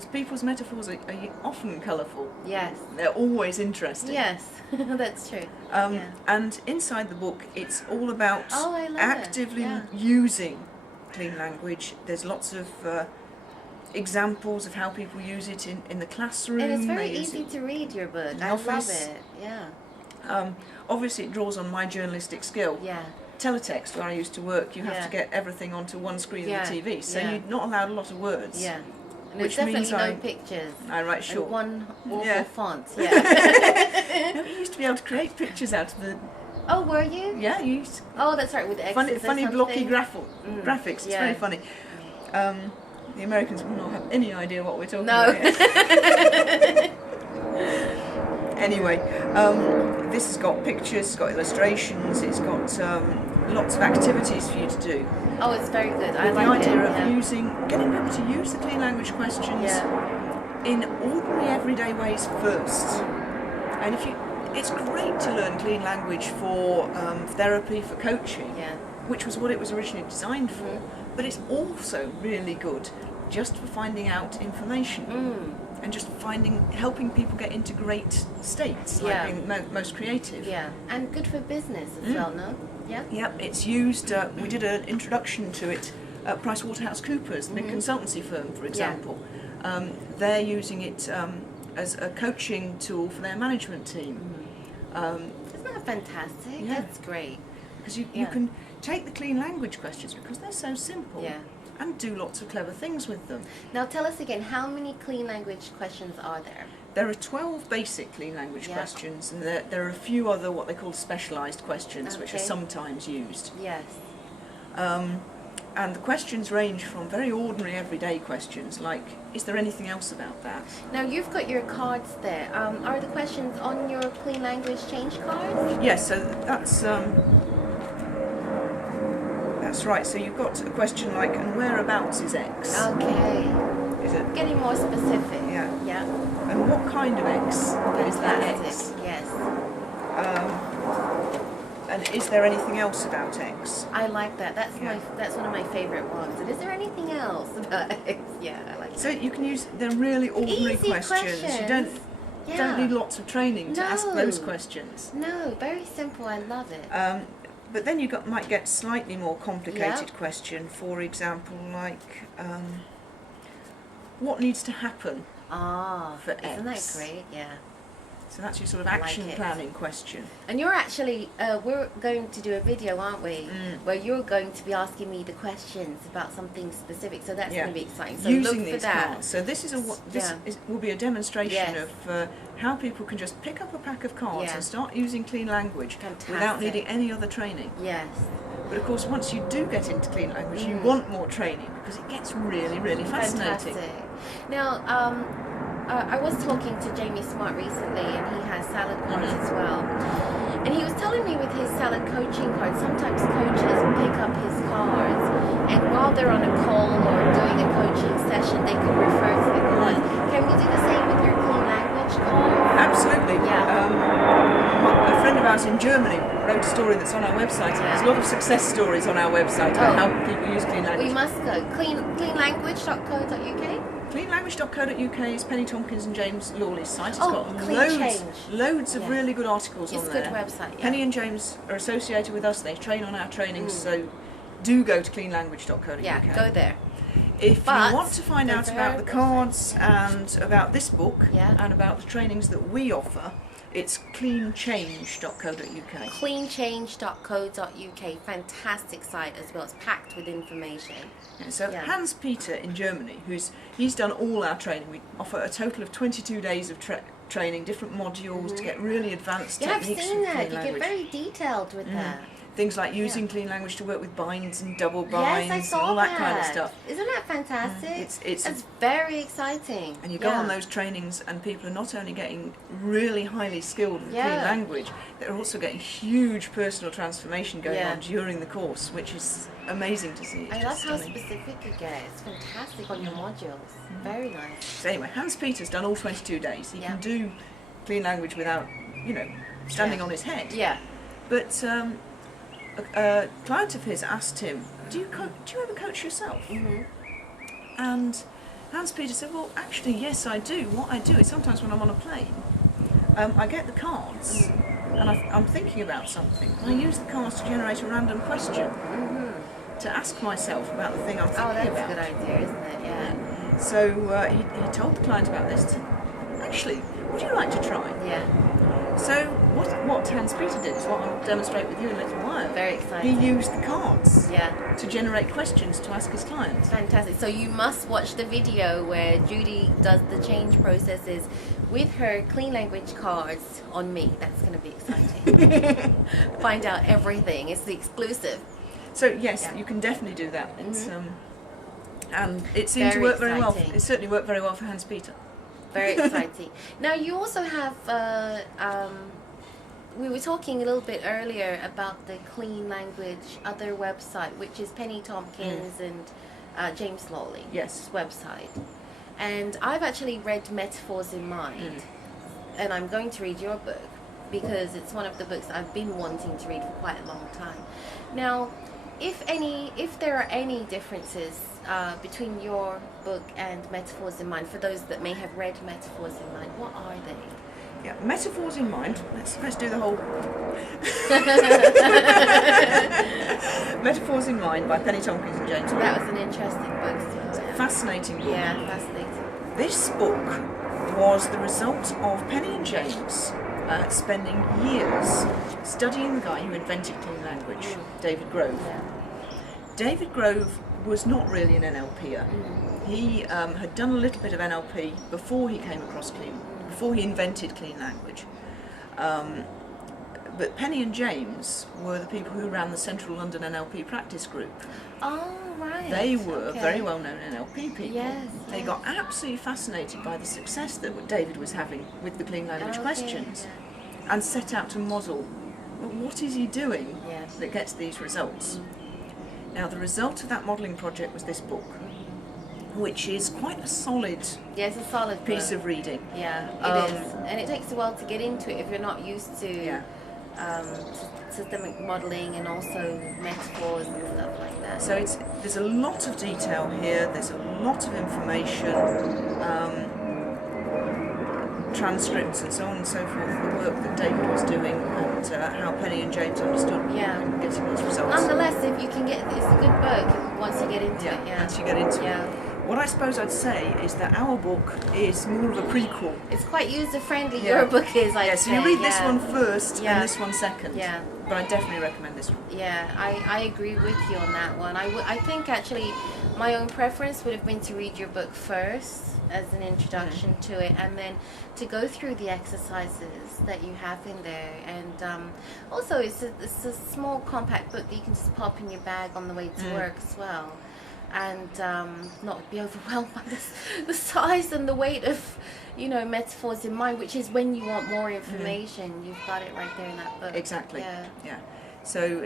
because people's metaphors are often colourful. Yes. They're always interesting. Yes, that's true. And inside the book, it's all about I love actively using clean language. There's lots of examples of how people use it in the classroom. And it's very easy to read, your book. I love it. Yeah. Obviously, it draws on my journalistic skill. Yeah. Teletext, where I used to work, you have to get everything onto one screen of the TV, so you're not allowed a lot of words. Yeah. And Which there's means definitely no pictures. I write short. And one awful font. No, you used to be able to create pictures out of the... Oh, were you? Yeah, you used to... Oh, that's right, with the X's funny blocky graphics. It's very funny. The Americans will not have any idea what we're talking about here. Anyway, this has got pictures, it's got illustrations, it's got lots of activities for you to do. Oh, it's very good. I With like the idea of getting people to use the clean language questions in ordinary everyday ways first. And it's great to learn clean language for therapy, for coaching, which was what it was originally designed for. But it's also really good just for finding out information and just helping people get into great states, like being most creative. Yeah, and good for business as well, no? Yeah. Yep, it's used. We did an introduction to it at PricewaterhouseCoopers, the big consultancy firm, for example. They're using it as a coaching tool for their management team. Isn't that fantastic? Yeah. That's great. Because you can take the clean language questions because they're so simple and do lots of clever things with them. Now tell us again, how many clean language questions are there? There are 12 basic clean language questions, and there are a few other what they call specialised questions, which are sometimes used. Yes. And the questions range from very ordinary everyday questions like, is there anything else about that? Now you've got your cards there. Are the questions on your clean language change cards? Yes, so that's right. So you've got a question like, and whereabouts is X? Okay. Is it getting more specific? Yeah. Yeah. And what kind of X is that X? Yes. And is there anything else about X? I like that. That's one of my favourite ones. And is there anything else about X? Yeah, I like that. So you can use, they're really ordinary Easy questions. You don't need lots of training to ask those questions. No, very simple. I love it. But then you might get slightly more complicated question. For example, like what needs to happen for X? Isn't that great? Yeah. So that's your sort of action planning question. And you're actually, we're going to do a video, aren't we? Where you're going to be asking me the questions about something specific. So that's going to be exciting. So using look these for that. cards. So this is will be a demonstration of how people can just pick up a pack of cards and start using clean language without needing any other training. Yes. But of course, once you do get into clean language, you want more training because it gets really, really fascinating. Fantastic. Now, I was talking to Jamie Smart recently, and he has salad cards as well. And he was telling me with his salad coaching cards, sometimes coaches pick up his cards, and while they're on a call or doing a coaching session, they can refer to the cards. Can we do the same with your clean language cards? Absolutely. Yeah. A friend of ours in Germany wrote a story that's on our website. There's a lot of success stories on our website about how people use clean language. We must go. Cleanlanguage.co.uk. Cleanlanguage.co.uk is Penny Tompkins and James Lawley's site. It's got loads of really good articles on there. It's a good website. Yeah. Penny and James are associated with us. They train on our trainings, so do go to cleanlanguage.co.uk. Yeah, go there. If you want to find out about the cards and about this book and about the trainings that we offer, it's cleanchange.co.uk. Cleanchange.co.uk, fantastic site as well. It's packed with information. Yeah, so Hans Peter in Germany, he's done all our training. We offer a total of 22 days of training, different modules to get really advanced techniques. I've seen that. You get very detailed with that. Things like using clean language to work with binds and double binds I saw and all that kind of stuff. Isn't that fantastic? It's very exciting. And you go on those trainings and people are not only getting really highly skilled with clean language, they're also getting huge personal transformation going on during the course, which is amazing to see. I love how specific you get. It's fantastic on your modules. Very nice. So anyway, Hans Peter's done all 22 days. He can do clean language without, standing on his head. Yeah. But a client of his asked him, do you ever coach yourself? And Hans-Peter said, well, actually, yes, I do. What I do is sometimes when I'm on a plane, I get the cards and I'm thinking about something. I use the cards to generate a random question to ask myself about the thing I'm thinking about. Oh, that's a good idea, isn't it? Yeah. So he told the client about this. Actually, would you like to try? Yeah. So what Hans-Peter did is what I'll demonstrate with you in a little while. Very exciting. He used the cards Yeah. to generate questions to ask his clients. Fantastic. So you must watch the video where Judy does the change processes with her clean language cards on me. That's going to be exciting. Find out everything. It's the exclusive. So yes, you can definitely do that. It's and it seemed to work very well. It certainly worked very well for Hans-Peter. Very exciting. Now you also have, we were talking a little bit earlier about the Clean Language other website, which is Penny Tompkins and James Lawley's website. And I've actually read Metaphors in Mind, and I'm going to read your book because it's one of the books I've been wanting to read for quite a long time. Now, if there are any differences between your book and Metaphors in Mind, for those that may have read Metaphors in Mind, what are they? Yeah, Metaphors in Mind. Let's do the whole Metaphors in Mind by Penny Tompkins and James Lawley. That was an interesting book. It's a fascinating book. Yeah, fascinating. This book was the result of Penny and James spending years studying the guy who invented clean language, David Grove. Yeah. David Grove was not really an NLPer. He had done a little bit of NLP before he came across before he invented clean language. But Penny and James were the people who ran the Central London NLP practice group. Oh, right. They were very well-known NLP people. Yes, They got absolutely fascinated by the success that David was having with the clean language questions and set out to model, well, what is he doing that gets these results? Now, the result of that modelling project was this book, which is quite a solid it's a solid piece book. of reading. Yeah, it is. And it takes a while to get into it if you're not used to systemic modelling and also metaphors and stuff like that. So there's a lot of detail here, there's a lot of information, transcripts and so on and so forth, the work that David was doing and how Penny and James understood getting these results. Nonetheless, if you can it's a good book once you get into it. Once you get into it. What I suppose I'd say is that our book is more of a prequel. It's quite user-friendly, your book is, I'd say. So you read this one first and this one second. Yeah. But I definitely recommend this one. Yeah, I agree with you on that one. I think actually my own preference would have been to read your book first as an introduction to it, and then to go through the exercises that you have in there. And also it's a small compact book that you can just pop in your bag on the way to work as well. And not be overwhelmed by the size and the weight of, Metaphors in Mind, which is when you want more information, you've got it right there in that book. Exactly. Yeah. So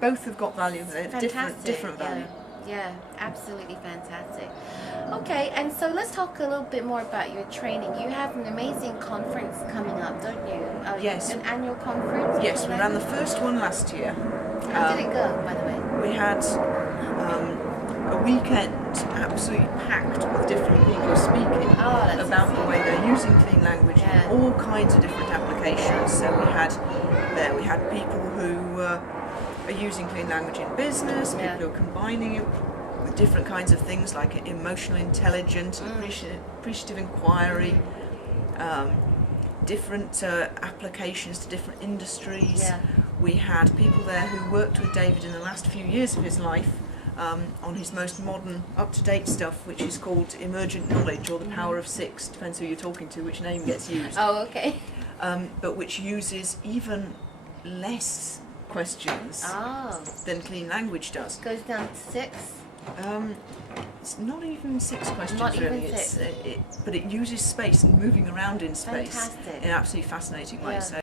both have got value. They're different value. Yeah, absolutely fantastic. Okay, and so let's talk a little bit more about your training. You have an amazing conference coming up, don't you? Yes. An annual conference? Yes, we ran the first one last year. How did it go, by the way? We had a weekend absolutely packed with different people speaking about the way they're using clean language in all kinds of different applications. So we had people who are using clean language in business, people who are combining it with different kinds of things like emotional intelligence, appreciative inquiry, different applications to different industries. We had people there who worked with David in the last few years of his life on his most modern, up-to-date stuff, which is called emergent knowledge, or the power of six, depends who you're talking to, which name gets used. Oh, okay. But which uses even less questions than clean language does. Goes down to 6? It's not even 6 questions, not really. Even 6. But it uses space and moving around in space Fantastic. in an absolutely fascinating way. So